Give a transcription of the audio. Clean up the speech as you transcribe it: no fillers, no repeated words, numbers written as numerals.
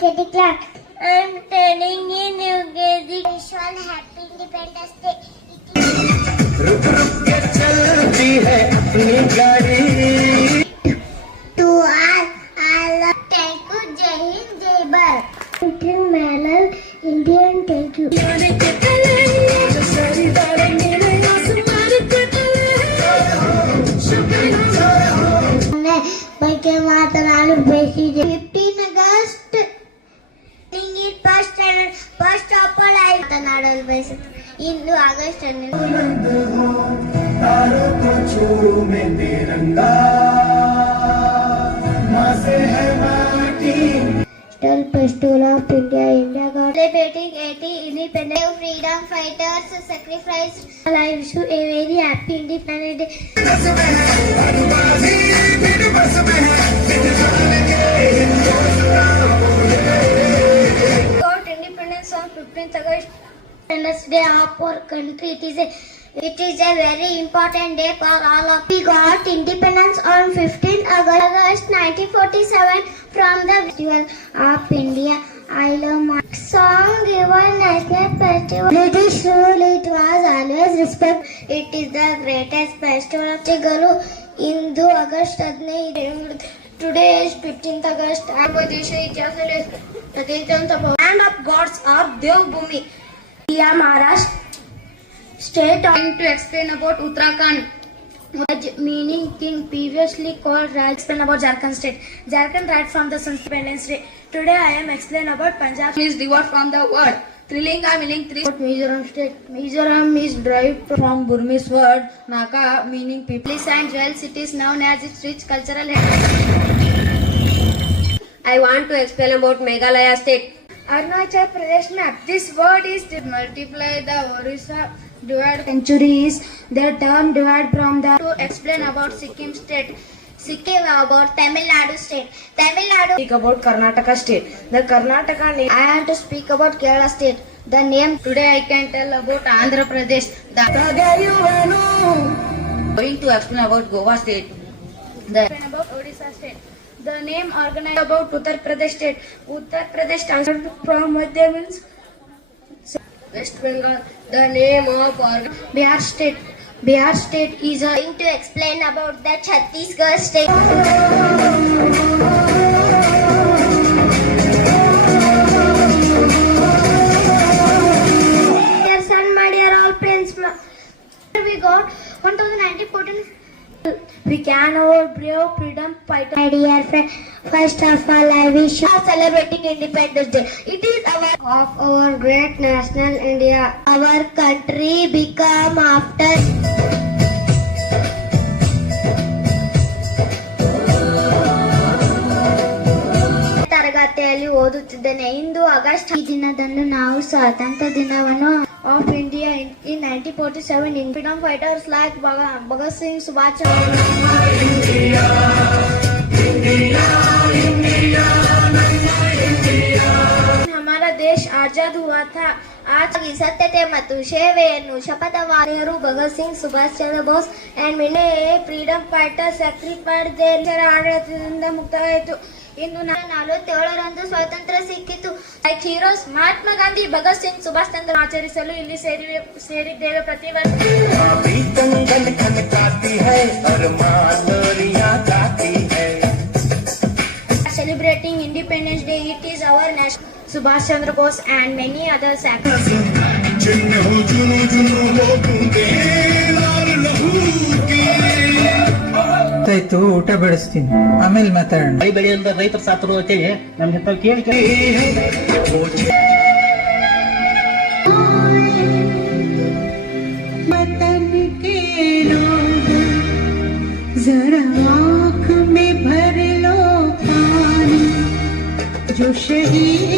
Kitty Clark. I'm telling in UKG. Wish all happy Independence Day. रुक रुक के चलती है अपनी गाड़ी. To all, thank you, Jai Hind, Jai Bharat. Indian Malal, Indian thank you. ಬಗ್ಗೆ ಮಾತನಾಡಲು ಬೇಕಿದೆ 15 ಆಗಸ್ಟ್ ಇಂಗ್ಲಿಷ್ ಫಸ್ಟ್ ಆಪಲ್ ಮಾತನಾಡಲು ಬಯಸುತ್ತೆ ಇಂದು August 12 Festival of India. India got celebrating 80 independence. Freedom fighters sacrificed lives. A very happy Independence Day. Got independence on 15th August. Independence Day of our country. It is a very important day for all of us. We got independence on 15th August 1947 from the Festival of India. I love my song given national festival. British rule, it was always respect. It is the greatest festival of Chigalu. Hindu August 15. Today is 15th August. Land of gods of Devbhoomi. India, Maharashtra state. Going to explain about Uttarakhand. Meaning king, previously called Raj. Explain about Jharkhand state. Jharkhand right from the Independence Day. Today I am explain about Punjab. Is derived from the word Trilinga meaning three. Mizoram state. Mizoram is derived from Burmese word Naka meaning people. And jewels, it is known as its rich cultural heritage. I want to explain about Meghalaya state. Arunachal Pradesh map. This word is to multiply the Orissa divide centuries. The term divide from the. To explain about Sikkim state. Sikkim about Tamil Nadu state. Tamil Nadu. Speak about Karnataka state. The Karnataka name. I have to speak about Kerala state. The name. Today I can tell about Andhra Pradesh. Going to explain about Goa state. Explain about Odisha state. The name organized about Uttar Pradesh state. Uttar Pradesh transferred from Madhya means West Bengal. The name of Bihar state. Bihar state is going to explain about the Chhattisgarh state. Dear son, my dear all friends, we got 1914. We can our brave freedom fighter. My dear friend, first of all, I wish you are celebrating Independence Day. It is of our great national India. Our country become after. ತರಗತಿಯಲ್ಲಿ ಓದುತ್ತಿದ್ದೇನೆ. ಇಂದು August ಈ ದಿನದಂದು ನಾವು ಸ್ವಾತಂತ್ರ್ಯ ದಿನವನ್ನು of India in 1947 freedom fighters like Bhagat Singh, Subhash Chandra. हमारा देश आजाद हुआ था. आज ಸತ್ಯತೆ ಮತ್ತು ಸೇವೆಯನ್ನು ಶಪಥವಾದರು Bhagat Singh, Subhash Chandra Bose and many freedom fighters sacrificed their ಆಡಳಿತದಿಂದ ಮುಕ್ತವಾಯಿತು. ಇಂದು 47ರಂದು ಸ್ವಾತಂತ್ರ್ಯ ಸಿಕ್ಕಿತು. ಲೈಕ್ ಹೀರೋಸ್ ಮಹಾತ್ಮ ಗಾಂಧಿ, ಭಗತ್ ಸಿಂಗ್, ಸುಭಾಷ್ ಚಂದ್ರ ಆಚರಿಸಲು ಇಲ್ಲಿ ಸೇರಿದ್ದೇವೆ ಪ್ರತಿ ವರ್ಷ. Celebrating Independence Day, it is our national. Subhash Chandra Bose and many others sacrificed. ಆಯ್ತು, ಊಟ ಬೆಳೆಸ್ತೀನಿ, ಆಮೇಲೆ ಮಾತಾಡೋಣ. ಕೈ ಬೆಳೆಯಲ್ದ ರೈತರ ಸಾತರು ಅಂತೇಳಿ ನಮ್ ಜೊತೆ ಕೇಳಿ जरा आँख में भर लो पानी जो शहीद